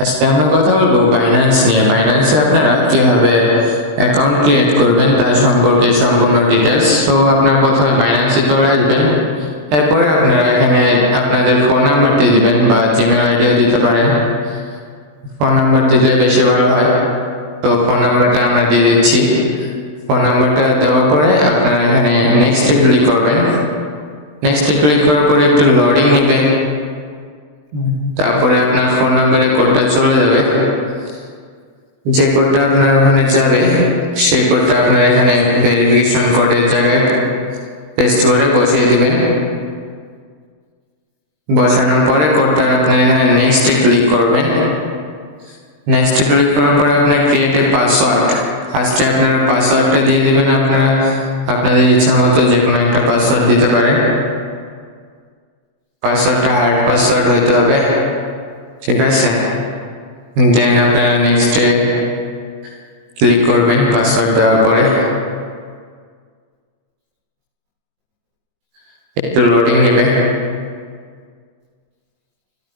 আজকে আমরা কথা বলব বাইন্যান্স নিয়ে। বাইন্যান্সে আপনারা কীভাবে অ্যাকাউন্ট ক্রিয়েট করবেন তার সম্পর্কে সম্পূর্ণ ডিটেলস তো আপনারা প্রথমে বাইন্যান্সে চলে আসবেন। এরপরে আপনারা এখানে আপনাদের ফোন নাম্বারটি দিবেন বা জিমেল আইডিও দিতে পারেন। ফোন নাম্বার দিলে বেশি ভালো হয়। তো ফোন নাম্বারটা আমরা দিয়ে দিচ্ছি। ফোন নাম্বারটা দেওয়ার পরে আপনারা এখানে নেক্সটে ক্লিক করবেন। নেক্সটে ক্লিক করার পরে একটু লোডিং নেবেন। তারপরে আপনার নাম্বারে কোডটা চলে যাবে। যে কোডটা আপনার ওখানে যাবে, সেই কোডটা আপনার এখানে ভেরিফিকেশন কোডের জায়গায় পেস্ট করে বসিয়ে দিবেন। বসানোর পরে কোডটা আপনার এখানে নেক্সটে ক্লিক করবেন। নেক্সটে ক্লিক করার পরে আপনার ক্রিয়েট এ পাসওয়ার্ড ফার্স্টে আপনারা পাসওয়ার্ডটা দিয়ে দিবেন আপনারা, আপনাদের ইচ্ছা মতো যে কোনো একটা পাসওয়ার্ড দিতে পারেন পাসওয়ার্ডটা হার্ড পাসওয়ার্ড হইতে হবে। ঠিক আছে। দেন আপনারা নেক্সটে ক্লিক করবেন পাসওয়ার্ড দেওয়ার পরে। একটু লোডিং নেবে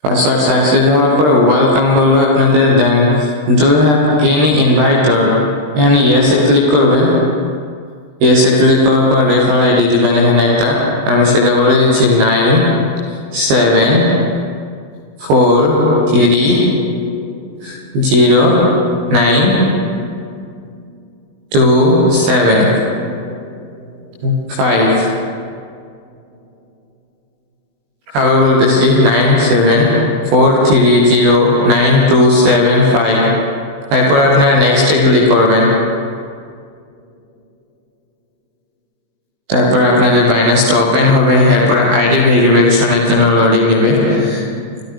পাসওয়ার্ড সাকসেস হওয়ার পরে ওয়েলকাম বলবে আপনাদের then do have any inviter এখানে ইয়েসে ক্লিক করবেন। ইয়েসে ক্লিক করার পর রেফার আইডি দিবেন এখানে একটা। আমি সেটা বলে দিচ্ছি nine seven four three zero nine two seven five আবার বলতেছি nine seven four three zero nine two seven five তারপর আপনারা নেক্সটে ক্লিক করবেন। তারপর আপনাদের বাইনাসটা ওপেন হবে এরপর আইডি ভেরিফিকেশনের জন্য লোডিং নেবে।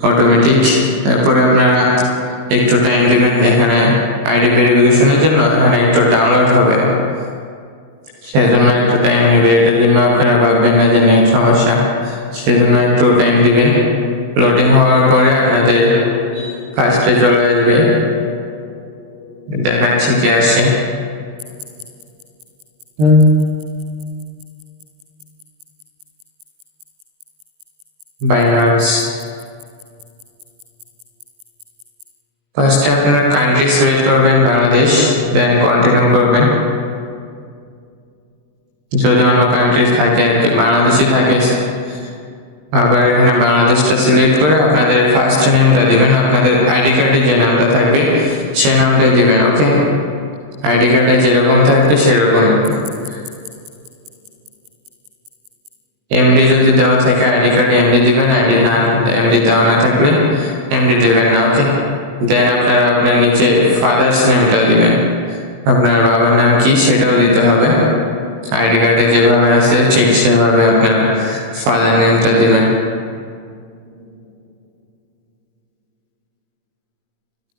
অটোমেটিক তারপরে আপনারা একটু টাইম দেবেন, এখানে আইডি ভেরিফিকেশনের জন্য এখানে একটু ডাউনলোড হবে। সেজন্য একটু টাইম নেবে, এটার জন্য আপনারা ভাববেন না যে নেট সমস্যা। সেজন্য একটু টাইম দিবেন। লোডিং হওয়ার পরে আপনাদের কাজটা চলে আসবে। দেখাচ্ছি কি আসে বাইনান্স কান্ট্রি সিলেক্ট করবেন বাংলাদেশ দেন কন্টিনিউ করবেন। যদি অন্য কান্ট্রি থাকে আর কি বাংলাদেশই থাকে, আবার এখানে বাংলাদেশটা সিলেক্ট করে আপনাদের ফার্স্ট নেমটা দিবেন, আপনাদের আইডি কার্ডে যে নামটা থাকবে, সে নামটাই দিবেন ওকে আইডি কার্ডে যেরকম থাকবে, সেরকম। এমডি যদি দেওয়া থাকে আইডি কার্ডে এমডি দিবেন আইডি না এমডি দেওয়া না থাকলে এমডি দেবেন না ওকে দেন আপনারা আপনার নিচে ফাদার্স নেমটা দিবেন। আপনার বাবার নাম কি সেটাও দিতে হবে। আইডি কার্ডে যেভাবে আছে ঠিক সেভাবে আপনার ফাদার নেমটা দিবেন।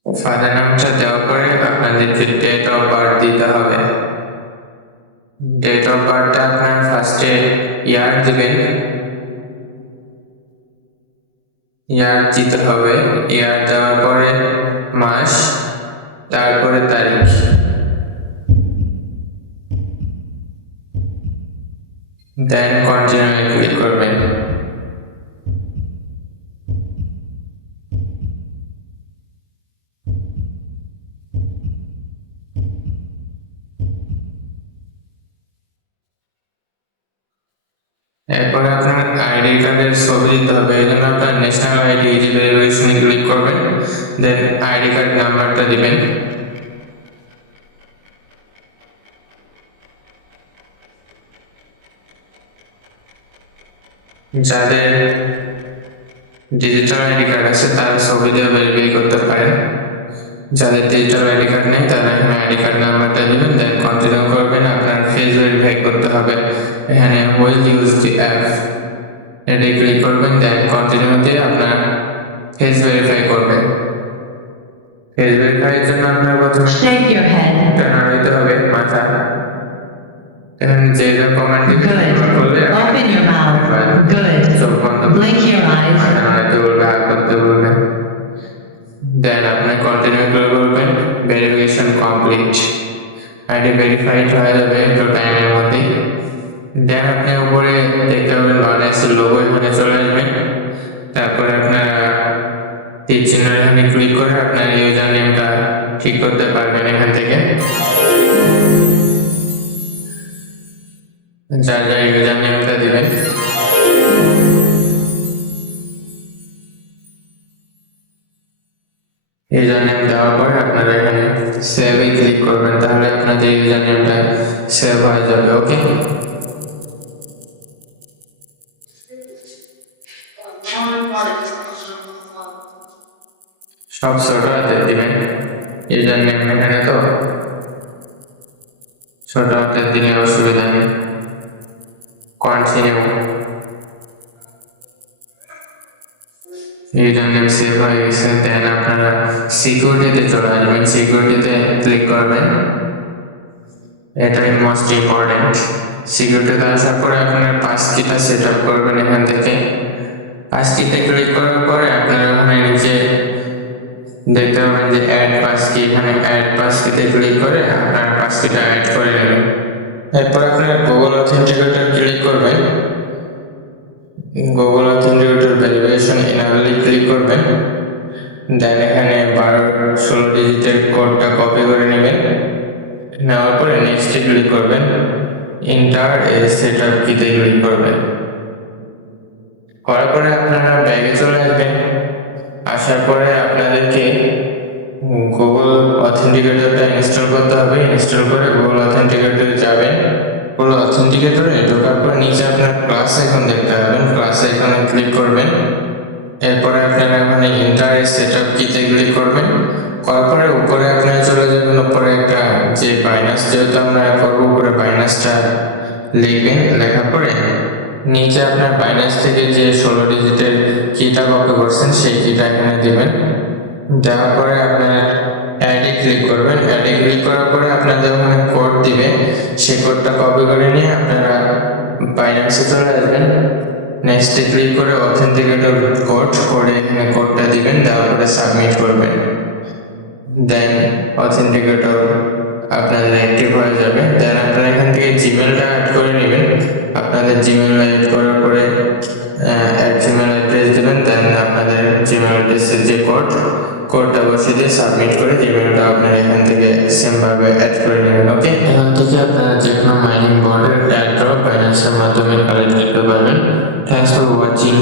ফাদার নামটা দেওয়ার পরে আপনাদের যে ডেট অফ বার্থ দিতে হবে। ডেট অফ বার্থটা আপনার ফার্স্টে ইয়ার দিবেন। ইয়ার দিতে হবে ইয়ার দেওয়ার পরে মাস তারপরে তারিখ। দেন কন্টিনিউ ক্লিক করবেন। এরপরে আপনার আইডি কার্ডের ছবি দিতে হবে। এই জন্য আপনার ন্যাশনাল আইডি যে ভেরিফিকেশনে ক্লিক করবেন। দেন আইডি কার্ড নাম্বারটা দিবেন। যাদের ডিজিটাল আইডি কার্ড আছে, তারা ছবি দিয়ে ভেরিফাই করতে পারেন। যাদের ডিজিটাল আইডি কার্ড নেই, তারা এখানে আইডি কার্ড নাম্বারটা দিবেন দেন কন্টিনিউ করবেন। আপনার করতে হবে এখানে উইল ইউজ দি অ্যাপ এটাই ক্লিক করবেন দেন কন্টিনিউ দিয়ে আপনার ফেস ভেরিফাই করবেন ফেস ভেরিফাইয়ের জন্য আপনার প্রথমে. এটা নাড়াইতে হবে মাথা এখানে যে কমান্ড দিবেন করলে. Open your mouth. Good. চোখ বন্ধ Blink your eyes. মাথা বলবে হাত করতে বলবে দেন আপনি কন্টিনিউ করে বলবেন ভেরিফিকেশন কমপ্লিট আইডি ভেরিফাইড হয়ে যাবে একটু টাইমের মধ্যে। দেন আপনি উপরে দেখতে পাবেন বাংলাদেশের লোগো এখানে চলে আসবে। তারপরে আপনারা তীর চিহ্ন এখানে ক্লিক করে আপনার ইউজার নেমটা ঠিক করতে পারবেন এখান থেকে। যার যার ইউজার নেমটা দিবেন। সেভে ক্লিক করবেন, তাহলে আপনাদের ইউজার নেমটা সেভ হয়ে যাবে, ওকে? সব ছোট হাতে দিবেন ইউজার নেম এখানে তো ছোট হাতে দিলে অসুবিধা নেই। কন্টিনিউ ইউজার নেম সেভ হয়ে গেছে দেন আপনারা সিকিউরিটিতে চলে আসবেন। সিকিউরিটিতে ক্লিক করবেন। এটাই মোস্ট ইম্পর্টেন্ট সিকিউরিটিতে আসার পরে আপনার পাস কিটা সেট আপ করবেন এখান থেকে। পাস কিতে ক্লিক করার পরে আপনারা ওখানে নিচে দেখতে পাবেন যে অ্যাড পাস কি এখানে অ্যাড পাস কিতে ক্লিক করে আপনার পাস কিটা অ্যাড করে নেবেন। এরপর আপনারা গুগল অথেন্টিকেটর ক্লিক করবেন। গুগল অথেন্টিকেটর ভেরিফিকেশন এনাবেলে ক্লিক করবেন। দেন এখানে বারো ষোলো ডিজিটের কোডটা কপি করে নেবেন। নেওয়ার পরে নেক্সটে ক্লিক করবেন। ইন্টার এ সেট আপ কিতে ক্লিক করবেন। করার পরে আপনারা ব্যাগে চলে আসবেন। আসার পরে আপনাদেরকে গুগল অথেন্টিকেটরটা ইনস্টল করতে হবে। ইনস্টল করে গুগল অথেন্টিকেটরে যাবেন। গুগল অথেন্টিকেটরে ঢোকার পর নিচে আপনার ক্লাস আইকন দেখতে পাবেন। ক্লাস আইকনে ক্লিক করবেন। এরপরে আপনারা এখানে ইন্টার সেট আপ কিতে ক্লিক করবেন। করার পরে উপরে আপনারা চলে যাবেন। উপরে একটা যে বাইনাস যেহেতু আমরা করব উপরে বাইনাসটা লিখবেন, লেখার পরে নিচে আপনার বাইনাস থেকে যে ষোলো ডিজিটের কিটা কপি করছেন, সেই কিটা এখানে দিবেন। দেওয়ার পরে আপনার অ্যাডে ক্লিক করবেন। অ্যাডে ক্লিক করার পরে আপনাদের ওখানে কোড দিবে, সেই কোডটা কপি করে নিয়ে আপনারা বাইন্যান্সে চলে আসবেন। নেক্সটে ক্লিক করে অথেন্টিকেটর কোড করে এখানে কোডটা দিবেন, দেওয়ার পরে সাবমিট করবেন। দেন অথেন্টিকেটর আপনার অ্যাক্টিভ হয়ে যাবে। দেন আপনারা এখান থেকে জিমেলটা অ্যাড করে নেবেন। আপনাদের জিমেল অ্যাড করার পরে জিমেল অ্যাড্রেস দেবেন দেন আপনাদের জিমেল অ্যাড্রেসের যে কোড কোডটা বসিয়ে দিয়ে সাবমিট করে জিমেলটা আপনারা এখান থেকে সেমভাবে অ্যাড করে নেবেন ওকে এখান থেকে আপনারা যে কোনো মাইনিং বোর্ডের অ্যাড ড্রপ বাইন্যান্সের মাধ্যমে কালেক্ট করতে পারবেন। Thanks for watching